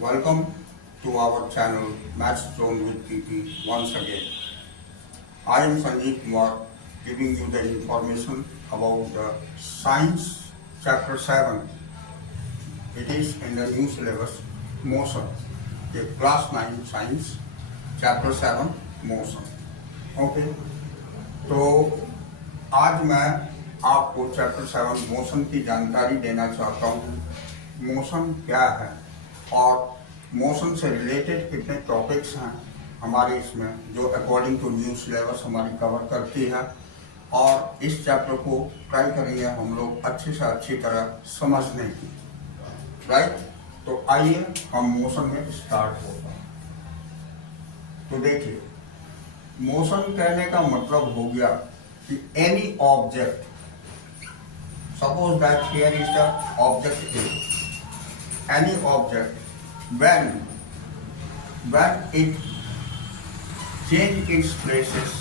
Welcome to our channel Match Zone with PT once again. I am Sanjeev Kumar giving you the information about the Science Chapter 7. It is in the new syllabus Motion. The Class 9 Science Chapter 7 Motion. Okay. तो आज मैं आपको chapter 7 motion की जानकारी देना चाहता हूँ। Motion क्या है और मोशन से रिलेटेड कितने टॉपिक्स हैं हमारे इसमें जो अकॉर्डिंग टू न्यू सिलेबस हमारी कवर करती है, और इस चैप्टर को ट्राई करेंगे हम लोग अच्छी से अच्छी तरह समझने की। राइट, तो आइए हम मोशन में स्टार्ट होगा। तो देखिए, मोशन कहने का मतलब हो गया कि any object, suppose that here is the object A, any object when it change its places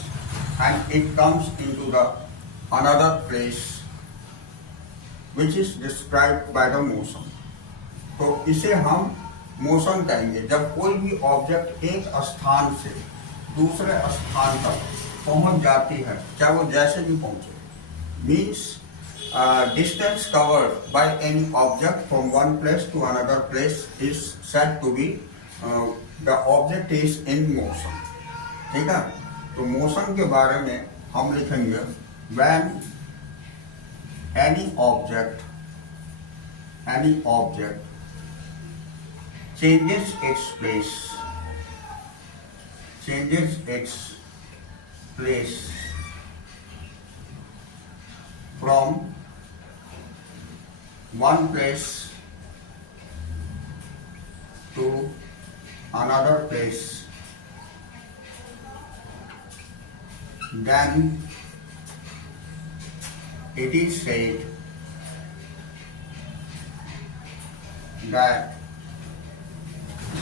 and it comes into the another place which is described by the motion, तो इसे हम मोशन कहेंगे। जब कोई भी ऑब्जेक्ट एक स्थान से दूसरे स्थान तक पहुंच जाती है, चाहे वो जैसे भी पहुंचे, means distance covered by any object from one place to another place is said to be the object is in motion। ठीक है, तो मोशन के बारे में हम लिखेंगे when any object changes its place from one place to another place, then it is said that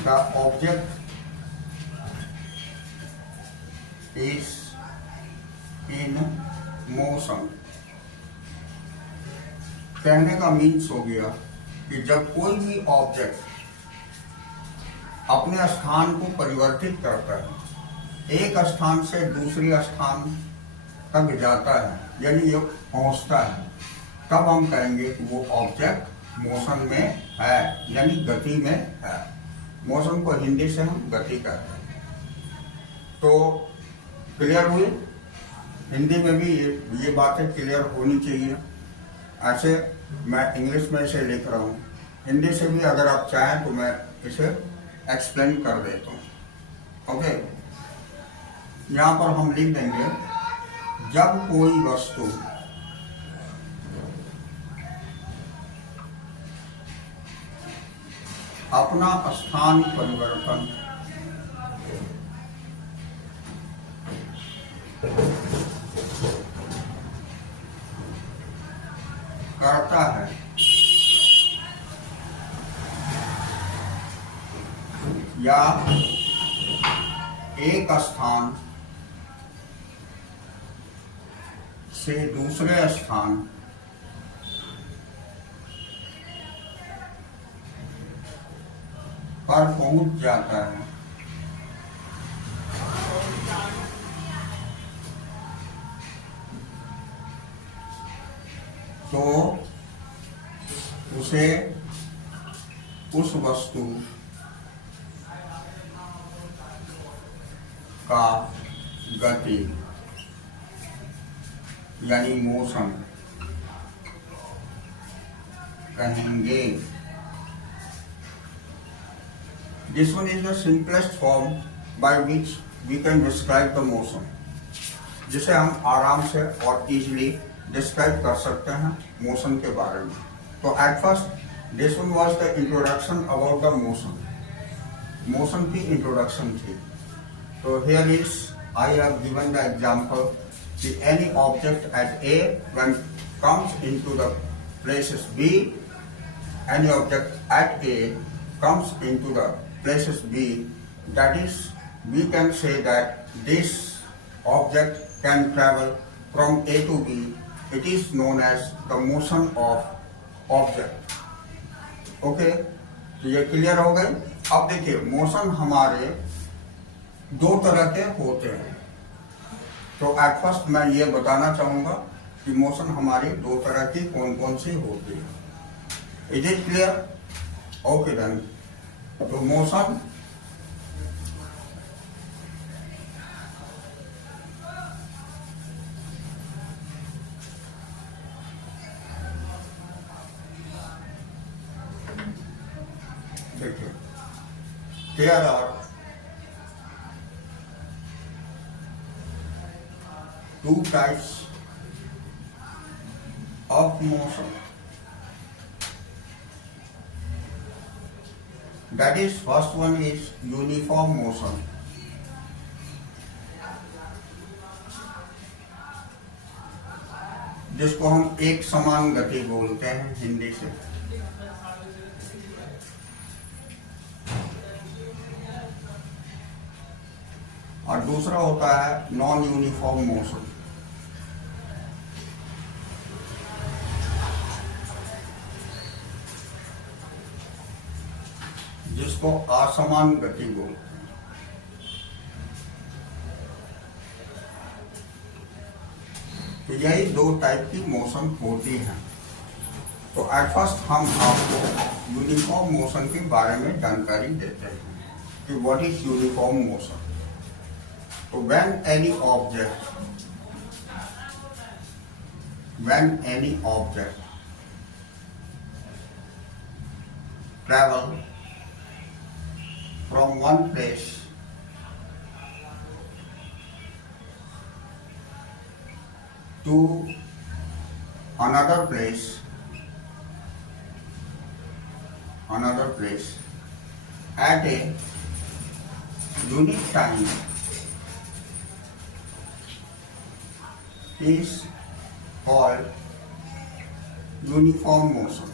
the object is in motion। कहने का मीन्स हो गया कि जब कोई भी ऑब्जेक्ट अपने स्थान को परिवर्तित करता है, एक स्थान से दूसरे स्थान तक जाता है, यानी ये पहुंचता है, तब हम कहेंगे कि वो ऑब्जेक्ट मोशन में है, यानी गति में है। मोशन को हिंदी से हम गति कहते हैं। तो क्लियर हुई? हिंदी में भी ये बातें क्लियर होनी चाहिए। ऐसे मैं इंग्लिश में इसे लिख रहा हूँ, हिंदी से भी अगर आप चाहें तो मैं इसे एक्सप्लेन कर देता हूँ। ओके, यहाँ पर हम लिख देंगे जब कोई वस्तु अपना स्थान परिवर्तन करता है या एक स्थान से दूसरे स्थान पर पहुंच जाता है, तो उसे उस वस्तु का गति यानी मोशन कहेंगे। This one is the simplest form by which we can describe the motion, जिसे हम आराम से और इजीली डिस्क्राइब कर सकते हैं मोशन के बारे में। तो at first this one was the introduction about the motion. Motion की इंट्रोडक्शन थी। तो here is I have given the example कि any object at A when comes into the places B, any object at A comes into the places B, that is we can say that this object can travel from A to B, it is known as the motion of object. Okay, तो ये clear हो गई। अब देखिए motion हमारे दो तरह के होते हैं। तो एट फर्स्ट मैं ये बताना चाहूंगा कि मोशन हमारी दो तरह की कौन कौन सी होती है। Is it clear? Okay then. तो मोशन देखिए there are two types of motion. That is, first one is uniform motion. जिसको हम एक समान गति बोलते हैं हिंदी से। और दूसरा होता है नॉन यूनिफॉर्म मोशन। जिसको असमान गति बोलते हैं। तो यही दो टाइप की मोशन होती है। तो एट फर्स्ट हम आपको यूनिफॉर्म मोशन के बारे में जानकारी देते हैं कि व्हाट इज यूनिफॉर्म मोशन। तो when any object travel from one place to another place at a unique time is called uniform motion.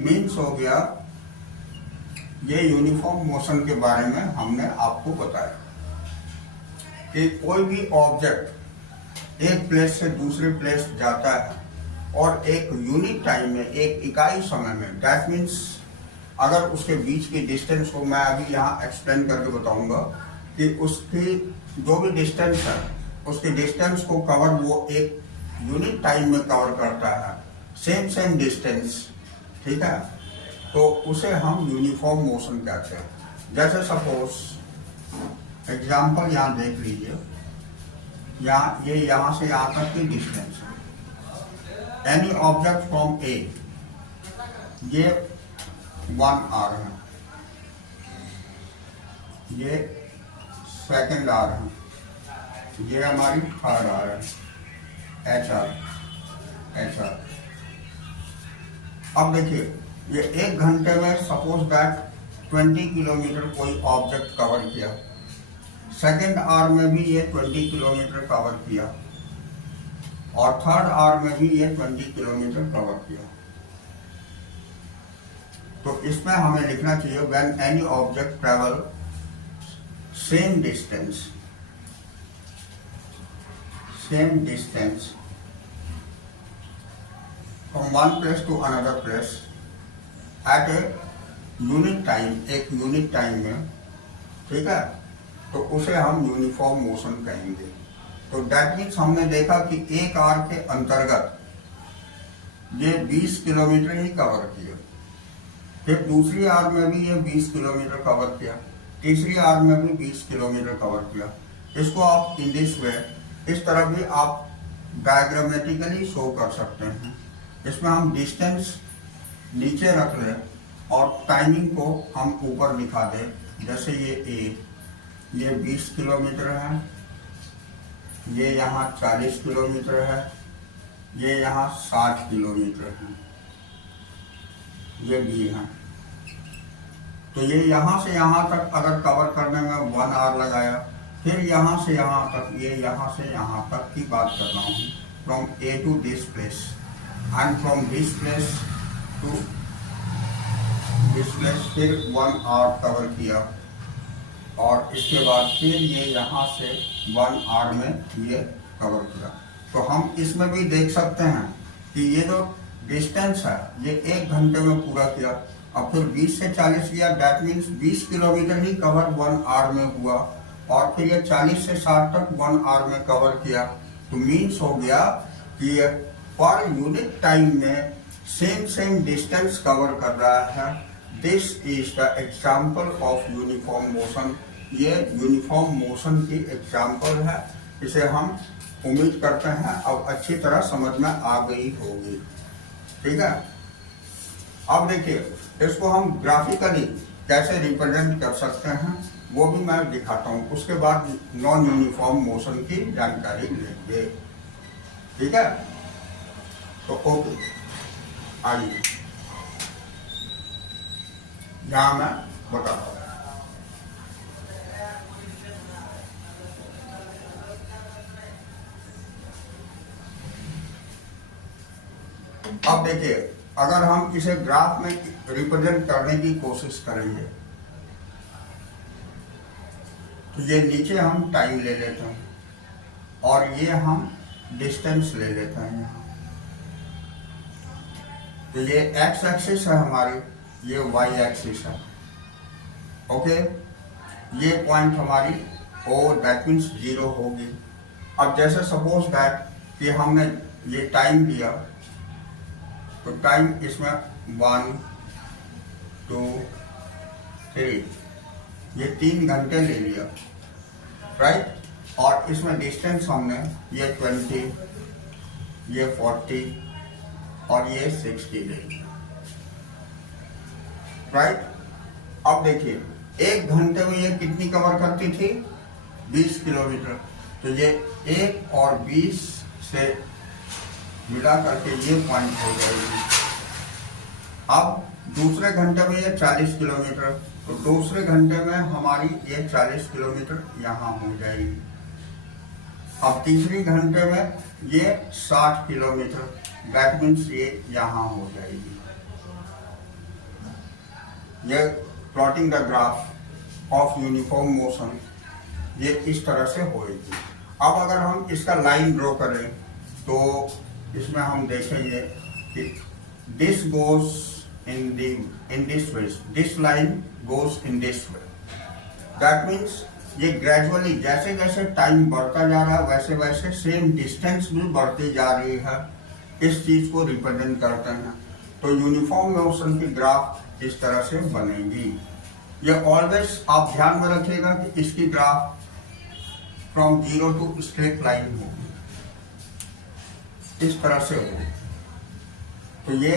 Means हो गया ये यूनिफॉर्म मोशन के बारे में हमने आपको बताया कि कोई भी ऑब्जेक्ट एक प्लेस से दूसरे प्लेस जाता है और एक यूनिक टाइम में, एक इकाई समय में। दैट मीन्स अगर उसके बीच की डिस्टेंस को मैं अभी यहाँ एक्सप्लेन करके बताऊंगा कि उसकी जो भी डिस्टेंस है उसकी डिस्टेंस को कवर वो एक यूनिक टाइम में कवर करता है, सेम डिस्टेंस, ठीक है। तो उसे हम यूनिफॉर्म मोशन कहते हैं। जैसे सपोज एग्जांपल यहाँ देख लीजिए, ये यहाँ से यहाँ तक की डिस्टेंस है। एनी ऑब्जेक्ट फ्रॉम ए, ये 1 आर है, ये सेकेंड आर है, ये हमारी थर्ड आर है, एच आर। अब देखिए ये 1 घंटे में सपोज दैट 20 किलोमीटर कोई ऑब्जेक्ट कवर किया। सेकेंड आर में भी ये 20 किलोमीटर कवर किया और थर्ड आर में भी ये 20 किलोमीटर कवर किया। तो इसमें हमें लिखना चाहिए when any object travel same distance from one place to another place at a unique time, एक यूनिक टाइम में, ठीक है। तो उसे हम यूनिफॉर्म मोशन कहेंगे। तो दैट मीन्स हमने देखा कि एक आर के अंतर्गत ये 20 किलोमीटर ही कवर किया, फिर दूसरी आर में भी ये 20 किलोमीटर कवर किया, तीसरी आर में भी 20 किलोमीटर कवर किया। इसको आप इन दिस वे, इस तरह भी आप डायग्रामेटिकली शो कर सकते हैं। इसमें हम डिस्टेंस नीचे रख लें और टाइमिंग को हम ऊपर दिखा दें। जैसे ये 20 किलोमीटर है, ये यहाँ 40 किलोमीटर है, ये यहाँ 60 किलोमीटर है, ये भी है। तो ये यहाँ से यहाँ तक अगर कवर करने में 1 आवर लगाया, फिर यहाँ से यहाँ तक, ये यहाँ से यहाँ तक की बात कर रहा हूँ, from A to this place and from this place to this place, फिर 1 आवर कवर किया और इसके बाद फिर ये यहाँ से 1 आवर में ये कवर किया। तो हम इसमें भी देख सकते हैं कि ये जो डिस्टेंस है ये 1 घंटे में पूरा किया। अब फिर 20 से 40 किया, दैट मीन्स 20 किलोमीटर ही कवर 1 आवर में हुआ। और फिर ये 40 से 60 तक 1 आवर में कवर किया। तो मीन्स हो गया कि ये पर यूनिट टाइम में सेम डिस्टेंस कवर कर रहा है। This is the example of uniform motion. ये यूनिफॉर्म मोशन की एग्जाम्पल है। इसे हम उम्मीद करते हैं अब अच्छी तरह समझ में आ गई होगी। ठीक है, अब देखिए इसको हम ग्राफिकली कैसे रिप्रेजेंट कर सकते हैं वो भी मैं दिखाता हूं। उसके बाद नॉन यूनिफॉर्म मोशन की जानकारी लेंगे। ठीक है, तो ओके, आइए यहां मैं बताता हूं। अब देखिए अगर हम इसे ग्राफ में रिप्रेजेंट करने की कोशिश करेंगे तो ये नीचे हम टाइम ले लेते हैं और ये हम डिस्टेंस ले लेते हैं यहाँ। तो ये एक्स एक्सिस है हमारी, ये वाई एक्सिस है। ओके, ये पॉइंट हमारी ओ दैट मीन्स 0 होगी। अब जैसे सपोज दैट कि हमने ये टाइम दिया, तो टाइम इसमें 1 2 3 ये 3 घंटे ले लिया, राइट। और इसमें डिस्टेंस हमने ये 20, ये 40 और ये 60 ले लिया, राइट। अब देखिए 1 घंटे में ये कितनी कवर करती थी? 20 किलोमीटर। तो ये 1 और 20 से मिला करके ये पॉइंट हो जाएगी। अब दूसरे घंटे में ये 40 किलोमीटर, तो दूसरे घंटे में हमारी ये 40 किलोमीटर यहाँ हो जाएगी। अब तीसरी घंटे में ये 60 किलोमीटर, दैट मीन्स ये यहाँ हो जाएगी। ये plotting the graph of uniform motion ये इस तरह से होएगी। अब अगर हम इसका लाइन ड्रॉ करें तो इसमें हम देखेंगे कि this goes in this way, this line goes in this way. That means ये ग्रेजुअली जैसे जैसे टाइम बढ़ता जा रहा है वैसे वैसे सेम डिस्टेंस भी बढ़ती जा रही है। इस चीज को रिप्रेजेंट करते हैं। तो यूनिफॉर्म मोशन की ग्राफ इस तरह से बनेगी। ये ऑलवेज आप ध्यान में रखिएगा कि इसकी graph from 0 to straight line होगी, इस तरह से होगी। तो ये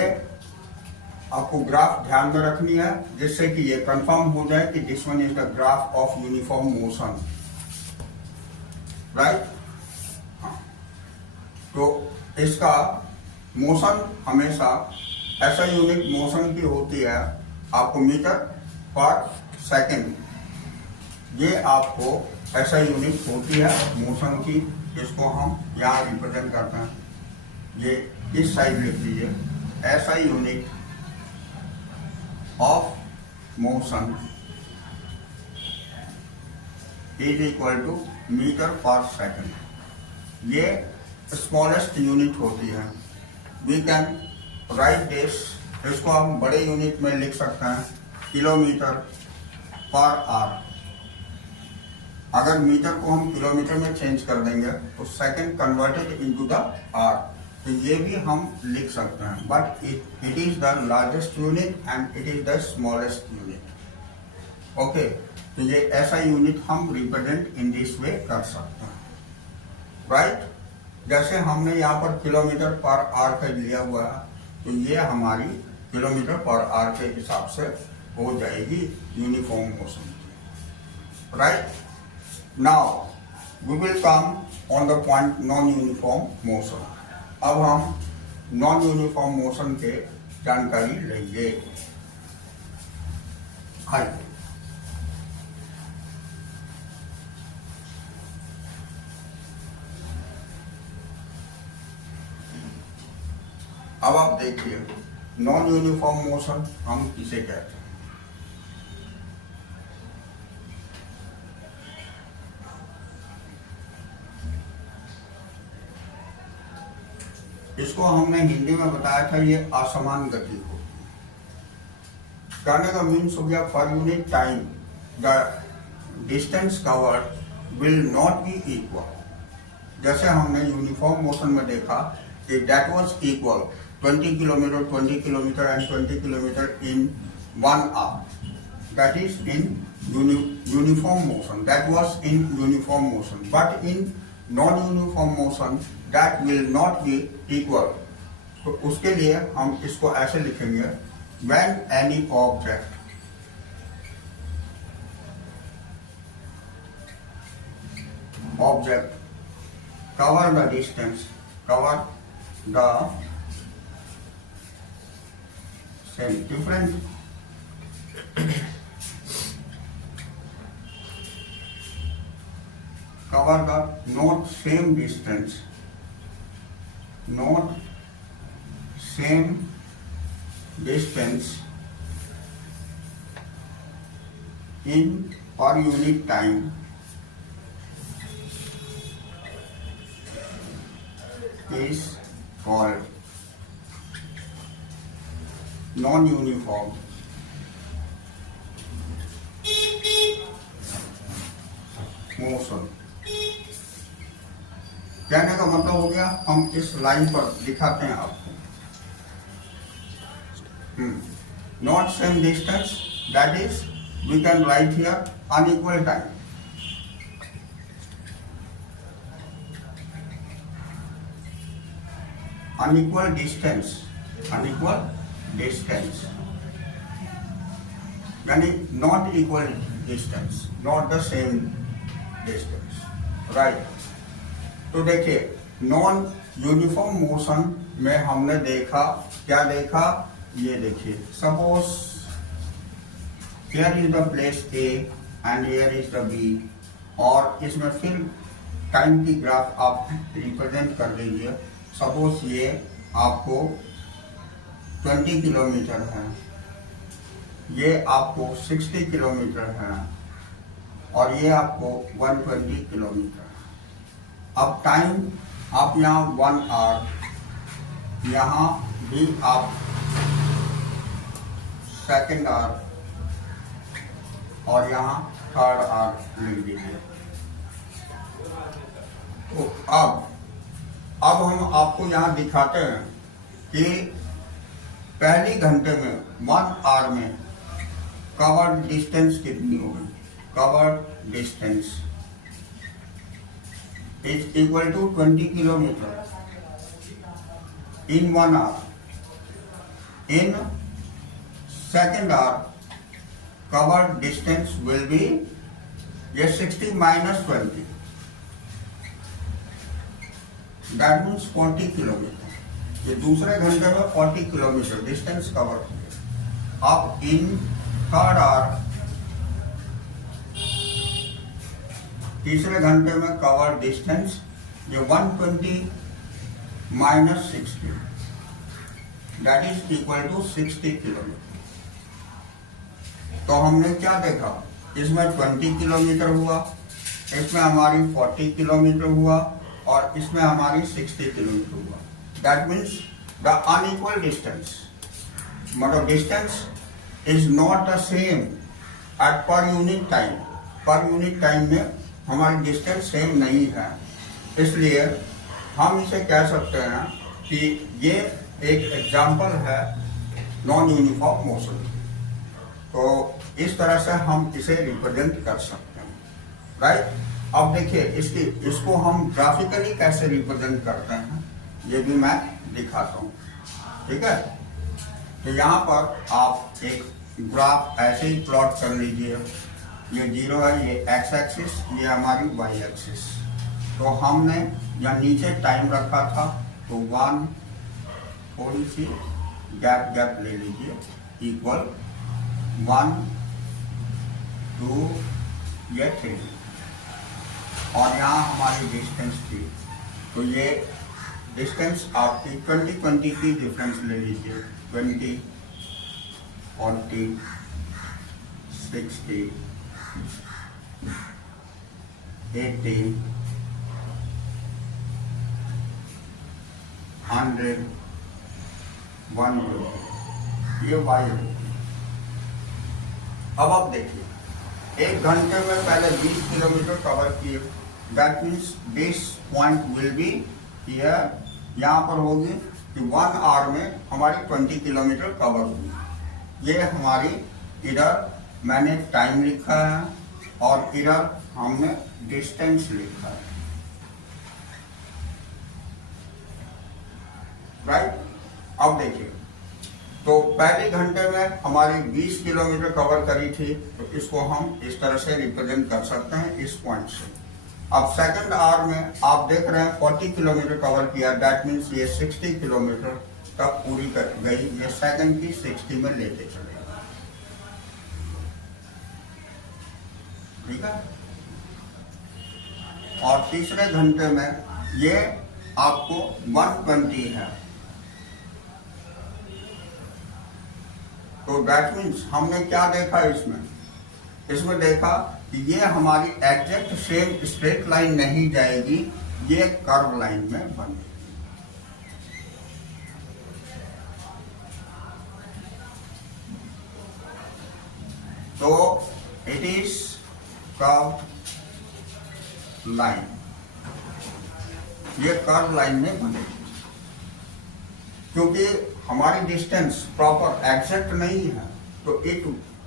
आपको ग्राफ ध्यान में रखनी है जिससे कि ये कंफर्म हो जाए कि this one is the graph of uniform motion, right. तो इसका मोशन हमेशा ऐसा यूनिट मोशन की होती है, आपको मीटर पर सेकेंड, ये आपको ऐसा यूनिट होती है मोशन की, जिसको हम यहाँ रिप्रेजेंट करते हैं। ये इस साइड लिख लीजिए, ऐसा unit of motion is equal to metre per second. ये स्मॉलेस्ट यूनिट होती है। वी कैन राइट दिस, इसको हम बड़े यूनिट में लिख सकते हैं, किलोमीटर पर आवर। अगर मीटर को हम किलोमीटर में चेंज कर देंगे तो second converted into the hour, तो ये भी हम लिख सकते हैं। But it is the largest unit and it is the smallest unit. Okay, तो ये ऐसा यूनिट हम रिप्रेजेंट इन दिस वे कर सकते हैं, राइट। जैसे हमने यहाँ पर किलोमीटर पर आवर का लिया हुआ है, तो ये हमारी किलोमीटर पर आवर के हिसाब से हो जाएगी uniform motion, right. Now we will come on the point non-uniform motion. अब हम नॉन यूनिफॉर्म मोशन के जानकारी लेंगे। आइए अब आप देखिए नॉन यूनिफॉर्म मोशन हम किसे कहते हैं। इसको हमने हिंदी में बताया था, ये असमान गति होती है। कहने का मीन्स हो गया पर unit time the distance covered will not be equal. जैसे हमने यूनिफॉर्म मोशन में देखा कि that was equal 20 kilometre 20 kilometre and 20 kilometre in 1 hour, that is in uniform motion, that was in uniform motion, but in non-uniform motion that will not be equal। तो उसके लिए हम इसको ऐसे लिखेंगे, when any object cover the distance, cover the same different cover the not same distance, not same distance in per unit time is called non-uniform motion. कहने का मतलब हो गया, हम इस लाइन पर दिखाते हैं आपको, not same distance, that is we can write here unequal time. Unequal distance, unequal distance यानी not equal distance, not the same distance, right. तो देखिए नॉन यूनिफॉर्म मोशन में हमने देखा, क्या देखा, ये देखिए, suppose here is the place A and here is the B, और इसमें फिर टाइम की ग्राफ आप रिप्रेजेंट कर दीजिए। सपोज ये आपको 20 किलोमीटर है, ये आपको 60 किलोमीटर है, और ये आपको 120 किलोमीटर। अब टाइम आप यहाँ 1 आवर, यहाँ भी आप सेकेंड आवर, और यहाँ थर्ड आवर लिख दीजिए। तो अब हम आपको यहाँ दिखाते हैं कि पहली घंटे में 1 आवर में कवर्ड डिस्टेंस कितनी होगी। Covered distance is equal to 20 kilometer in 1 hour. In second hour, covered distance will be 60 minus 20. That means 40 kilometer. ये दूसरे घंटे में 40 किलोमीटर डिस्टेंस कवर किया। अब इन थर्ड आवर, तीसरे घंटे में कवर डिस्टेंस ये 120 minus 60, that is equal to 60 kilometre. तो हमने क्या देखा, इसमें 20 किलोमीटर हुआ, इसमें हमारी 40 किलोमीटर हुआ, और इसमें हमारी 60 किलोमीटर हुआ। That means the unequal distance, मतलब distance is not the same at per unit time. Per unit time में हमारी डिस्टेंस सेम नहीं है, इसलिए हम इसे कह सकते हैं कि ये एक एग्जाम्पल है नॉन यूनिफॉर्म मोशन। तो इस तरह से हम इसे रिप्रेजेंट कर सकते हैं, राइट। अब देखिए इसको हम ग्राफिकली कैसे रिप्रेजेंट करते हैं ये भी मैं दिखाता हूँ, ठीक है। तो यहाँ पर आप एक ग्राफ ऐसे ही प्लॉट कर लीजिए। ये 0 है, ये एक्स एक्सिस, ये हमारी वाई एक्सिस। तो हमने यहाँ नीचे टाइम रखा था, तो 1 थोड़ी सी गैप ले लीजिए, इक्वल 1 2 ये 3, और यहाँ हमारी डिस्टेंस थी। तो ये डिस्टेंस आपकी 20 की डिफरेंस ले लीजिए, 20 40 60 80 100, 120, ये वाई होगी। अब आप देखिए 1 घंटे में पहले 20 किलोमीटर कवर किए, that means this point will be here, यहाँ पर होगी कि 1 आवर में हमारी 20 किलोमीटर कवर हुई। ये हमारी इधर मैंने टाइम लिखा है और इधर हमने डिस्टेंस लिखा है, राइट। अब देखिए तो पहले घंटे में हमारी 20 किलोमीटर कवर करी थी, तो इसको हम इस तरह से रिप्रेजेंट कर सकते हैं इस पॉइंट से। अब सेकंड आवर में आप देख रहे हैं 40 किलोमीटर कवर किया, दैट मीन्स ये 60 किलोमीटर तक पूरी कर गई, ये सेकंड की 60 में लेके चलेगा, ठीक है। और तीसरे घंटे में ये आपको 120 है, तो दैट मीन्स हमने क्या देखा इसमें देखा कि ये हमारी एग्जैक्ट सेम स्ट्रेट लाइन नहीं जाएगी, ये कर्व लाइन में बनेगी। तो इट इज कर्व लाइन, ये कर्व लाइन में बनेगी, क्योंकि हमारी डिस्टेंस प्रॉपर एग्जैक्ट नहीं है, तो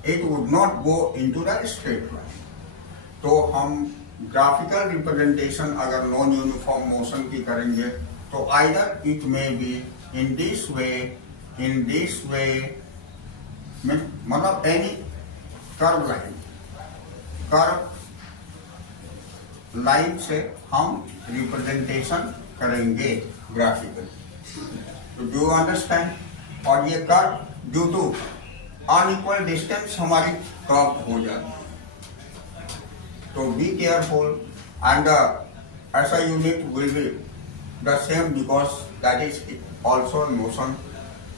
it would not go into the straight line. तो हम ग्राफिकल रिप्रेजेंटेशन अगर नॉन यूनिफॉर्म मोशन की करेंगे तो either it may be in this way, मतलब एनी कर्व लाइन से हम रिप्रेजेंटेशन करेंगे ग्राफिकल। तो डू अंडरस्टैंड। और ये curve due to unequal distance हमारी कर्व हो जाती है, तो बी केयरफुल एंड ऐसा unit will be the same because that is also motion.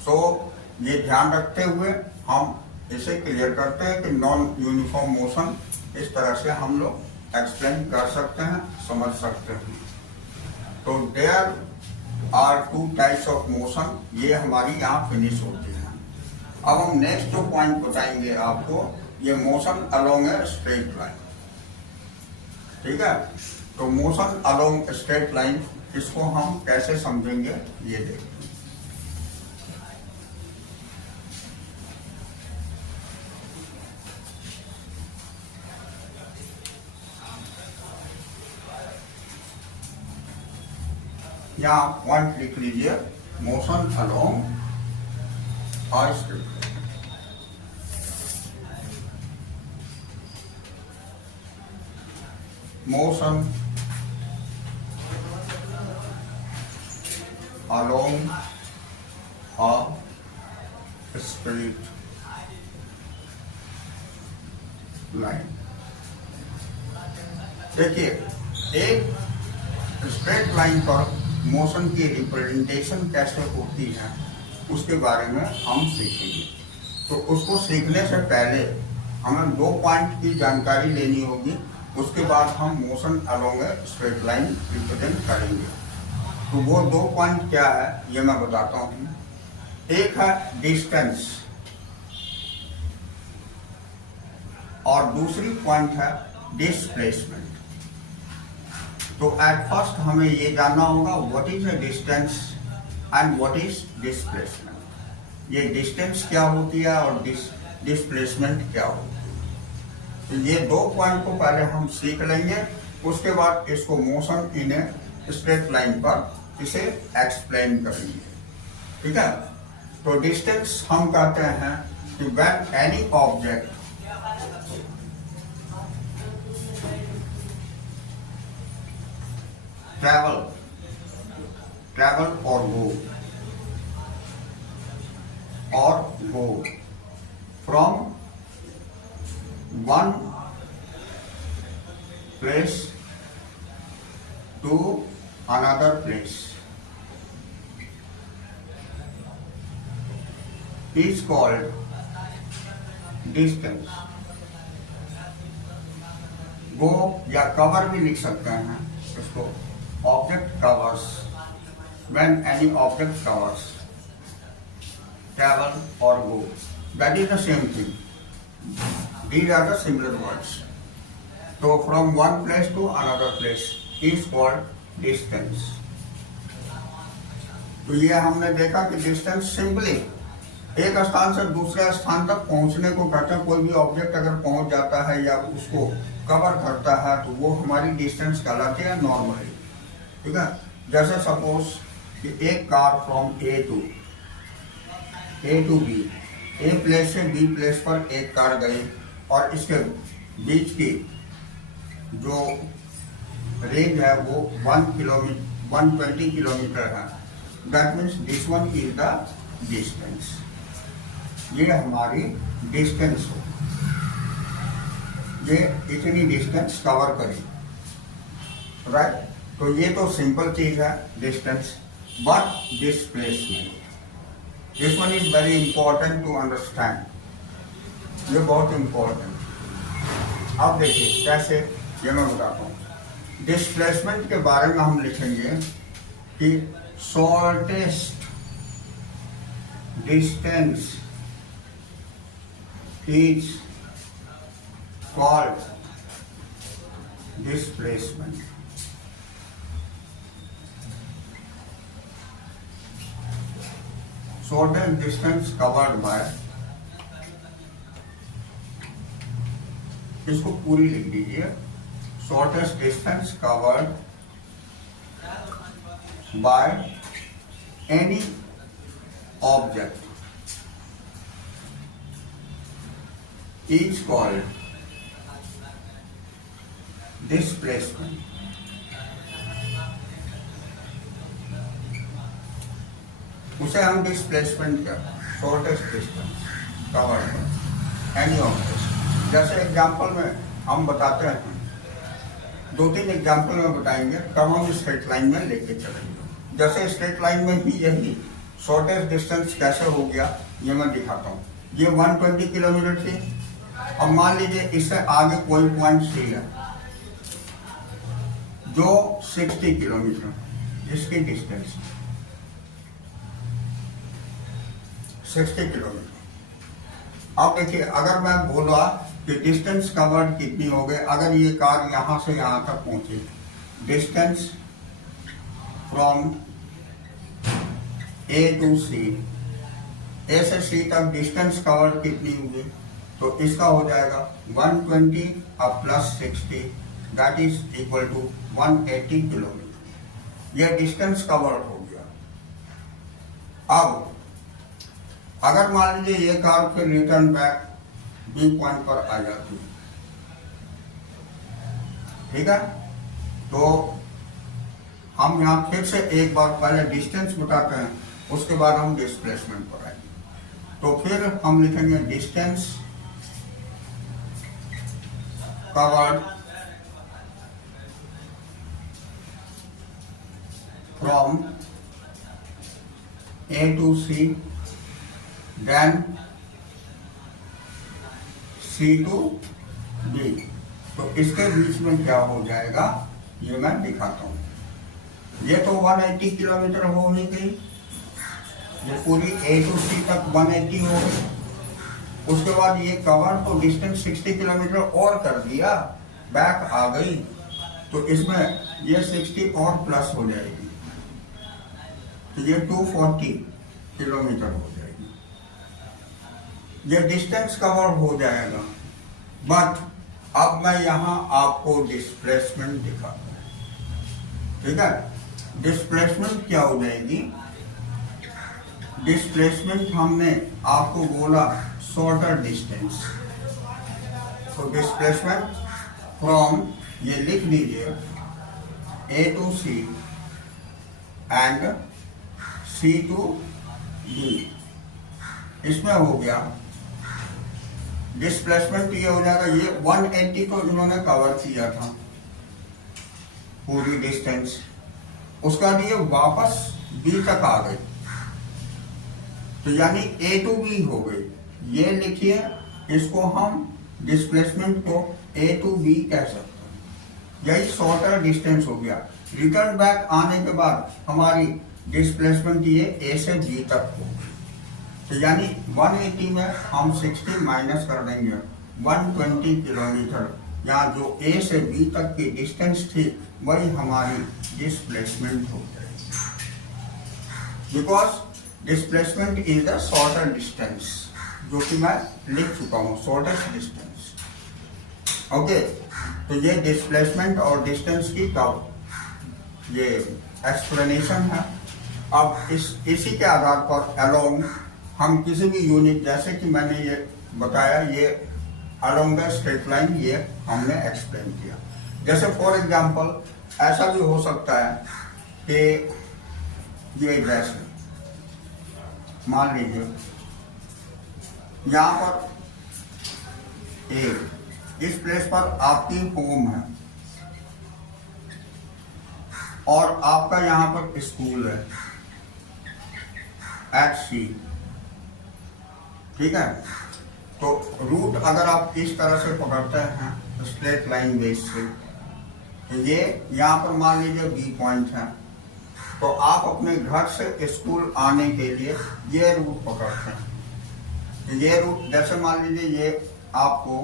So ये ध्यान रखते हुए हम इसे क्लियर करते हैं कि नॉन यूनिफॉर्म मोशन इस तरह से हम लोग एक्सप्लेन कर सकते हैं, समझ सकते हैं। तो there are 2 types of motion, ये हमारी यहाँ फिनिश होती है। अब हम नेक्स्ट जो पॉइंट बताएंगे आपको, ये motion along a straight line, ठीक है। तो मोशन अलोंग स्ट्रेट लाइन, इसको हम कैसे समझेंगे ये देखिए। यहाँ पॉइंट लिख लीजिए, motion along a straight line. Motion along a straight line. देखिए एक स्ट्रेट लाइन पर मोशन की रिप्रेजेंटेशन कैसे होती है उसके बारे में हम सीखेंगे। तो उसको सीखने से पहले हमें 2 पॉइंट की जानकारी लेनी होगी, उसके बाद हम motion along a straight line represent करेंगे। तो वो 2 पॉइंट क्या है ये मैं बताता हूँ। एक है डिस्टेंस और दूसरी पॉइंट है डिस्प्लेसमेंट। तो एट फर्स्ट हमें ये जानना होगा what is a distance and what is displacement. ये डिस्टेंस क्या होती है और डिस्प्लेसमेंट क्या होती है। तो ये 2 पॉइंट को पहले हम सीख लेंगे, उसके बाद इसको motion in a straight line पर इसे एक्सप्लेन करेंगे, ठीक है। तो डिस्टेंस हम कहते हैं कि when any object travel or go from one place to another place is called distance। go या कवर भी लिख सकते हैं इसको, object covers when any object covers, travel or go. That is the same thing. These are the similar words. So from one place to another place is called distance. तो ये हमने देखा कि डिस्टेंस सिंपली एक स्थान से दूसरे स्थान तक पहुंचने को कहते हैं। कोई भी ऑब्जेक्ट अगर पहुंच जाता है या उसको कवर करता है तो वो हमारी डिस्टेंस कहलाती है नॉर्मली। ठीक है, जैसे सपोज कि एक car from A to B, A place से बी प्लेस पर एक कार गई और इसके बीच की जो रेंज है वो 120 किलोमीटर है। That means this one is the distance. ये हमारी डिस्टेंस हो, ये इतनी डिस्टेंस कवर करी, राइट। तो ये तो सिंपल चीज है distance. But displacement, this one is very important to understand. ये बहुत इंपॉर्टेंट। अब देखिए कैसे, ये मैं बताता हूँ। डिस्प्लेसमेंट के बारे में हम लिखेंगे कि shortest distance is called displacement. Shortest distance covered by, इसको पूरी लिख दीजिए। Shortest distance covered by any object is called displacement. उसे हम डिस्प्लेसमेंट क्या, shortest distance covered by any object. जैसे एग्जाम्पल में हम बताते हैं, 2-3 एग्जाम्पल में बताएंगे, तब हम स्ट्रेट लाइन में लेके चलेंगे। जैसे स्ट्रेट लाइन में भी यही शॉर्टेस्ट डिस्टेंस कैसे हो गया ये मैं दिखाता हूँ। ये 120 किलोमीटर थी। अब मान लीजिए इससे आगे कोई पॉइंट सी है जो 60 किलोमीटर, जिसकी डिस्टेंस 60 किलोमीटर। अब देखिए, अगर मैं बोला कि डिस्टेंस कवर्ड कितनी हो गई, अगर ये कार यहां से यहां तक पहुंची, डिस्टेंस फ्रॉम ए टू सी, ए से सी तक डिस्टेंस कवर्ड कितनी होगी, तो इसका हो जाएगा 120 अब plus 60, that is equal to 180 kilometre. यह डिस्टेंस कवर्ड हो गया। अब अगर मान लीजिए ये कार फिर रिटर्न बैक बी पॉइंट पर आ जाती है, ठीक है, तो हम यहां फिर से एक बार पहले डिस्टेंस बताते हैं, उसके बाद हम डिस्प्लेसमेंट पर आएंगे। तो फिर हम लिखेंगे distance covered from A to C, then C to B. तो इसके बीच में क्या हो जाएगा ये मैं दिखाता हूं। ये तो 180 किलोमीटर हो ही गई, ये पूरी ए टू सी तक 180 हो गई। उसके बाद ये कवर तो डिस्टेंस 60 किलोमीटर और कर दिया, बैक आ गई, तो इसमें ये 60 और प्लस हो जाएगी, तो ये 240 किलोमीटर हो जाएगी। ये डिस्टेंस कवर हो जाएगा। बट अब मैं यहां आपको डिस्प्लेसमेंट दिखाता हूं, ठीक है। डिस्प्लेसमेंट क्या हो जाएगी, डिस्प्लेसमेंट हमने आपको बोला शॉर्टर डिस्टेंस, तो डिस्प्लेसमेंट फ्रॉम, ये लिख दीजिए, A to C and C to B. इसमें हो गया डिस्प्लेसमेंट, ये हो जाएगा, ये 180 को इन्होंने कवर किया था पूरी डिस्टेंस, उसका लिए वापस बी तक आ गई, तो यानी ए टू बी हो गई। ये लिखिए, इसको हम डिस्प्लेसमेंट को ए टू बी कह सकते हैं। यही शॉर्टर डिस्टेंस हो गया। रिटर्न बैक आने के बाद हमारी डिस्प्लेसमेंट ये ए से बी तक हो, तो यानी 180 में हम 60 माइनस कर देंगे 120 किलोमीटर, यहाँ जो ए से बी तक की डिस्टेंस थी वही हमारी डिस्प्लेसमेंट हो जाएगी, because displacement is the shorter distance, जो कि मैं लिख चुका हूँ, शॉर्टेस्ट डिस्टेंस। ओके, तो ये डिस्प्लेसमेंट और डिस्टेंस की कब ये एक्सप्लेनेशन है। अब इसी के आधार पर अलोंग हम किसी भी यूनिट, जैसे कि मैंने ये बताया, ये अलोंग द स्ट्रेट लाइन ये हमने एक्सप्लेन किया। जैसे फॉर एग्जांपल ऐसा भी हो सकता है कि ये जैसे मान लीजिए यहाँ पर इस प्लेस पर आपकी होम है और आपका यहाँ पर स्कूल है एट सी, ठीक है। तो रूट अगर आप इस तरह से पकड़ते हैं स्ट्रेट लाइन बेस से, तो ये यहाँ पर मान लीजिए बी पॉइंट है, तो आप अपने घर से स्कूल आने के लिए ये रूट पकड़ते हैं। तो ये रूट जैसे मान लीजिए ये आपको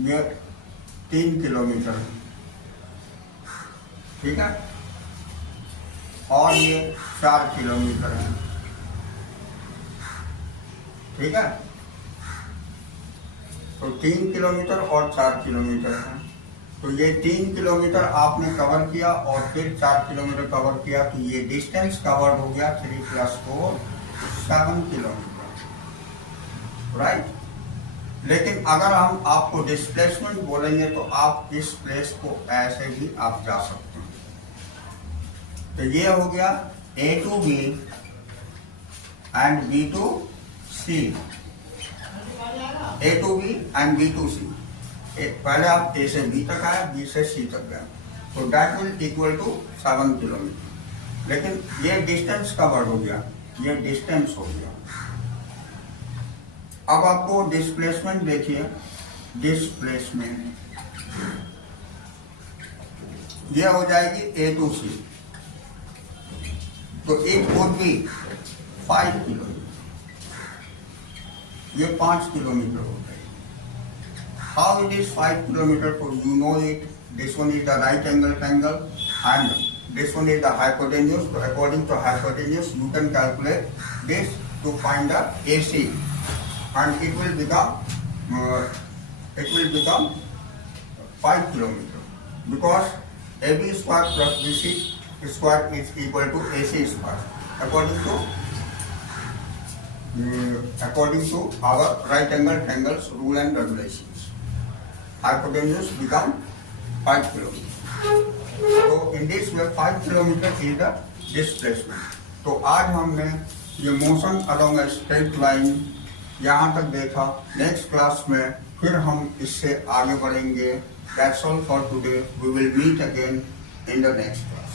ये 3 किलोमीटर है, ठीक है, और ये 4 किलोमीटर है, ठीक है। तो 3 किलोमीटर और 4 किलोमीटर है, तो ये 3 किलोमीटर आपने कवर किया और फिर 4 किलोमीटर कवर किया, तो ये डिस्टेंस कवर हो गया 3 + 4 7 किलोमीटर, राइट। लेकिन अगर हम आपको डिस्प्लेसमेंट बोलेंगे तो आप इस प्लेस को ऐसे भी आप जा सकते हैं। तो ये हो गया A to B and B to C, A to B and B to C। पहले आप A से B तक आए, B से C तक गए, तो that will equal to 7 kilometre. लेकिन ये डिस्टेंस कवर हो गया, ये डिस्टेंस हो गया। अब आपको डिस्प्लेसमेंट देखिए, डिस्प्लेसमेंट ये हो जाएगी A to C, तो इट वुड बी 5 किलोमीटर, ये 5 किलोमीटर हो गई। How it is 5 kilometre? तो you know it, this one is the right angle triangle and this one is the hypotenuse. So according to hypotenuse you can calculate this to find the AC, and it will become 5 kilometer, because AB square plus BC square is equal to AC square according to our right angle triangles rule and regulations. Hypotenuse become 5 kilometer. तो in this way 5 kilometer is the displacement. तो आज हमने ये motion along a straight line यहाँ तक देखा। Next class में फिर हम इससे आगे बढ़ेंगे। That's all for today. We will meet again in the next class.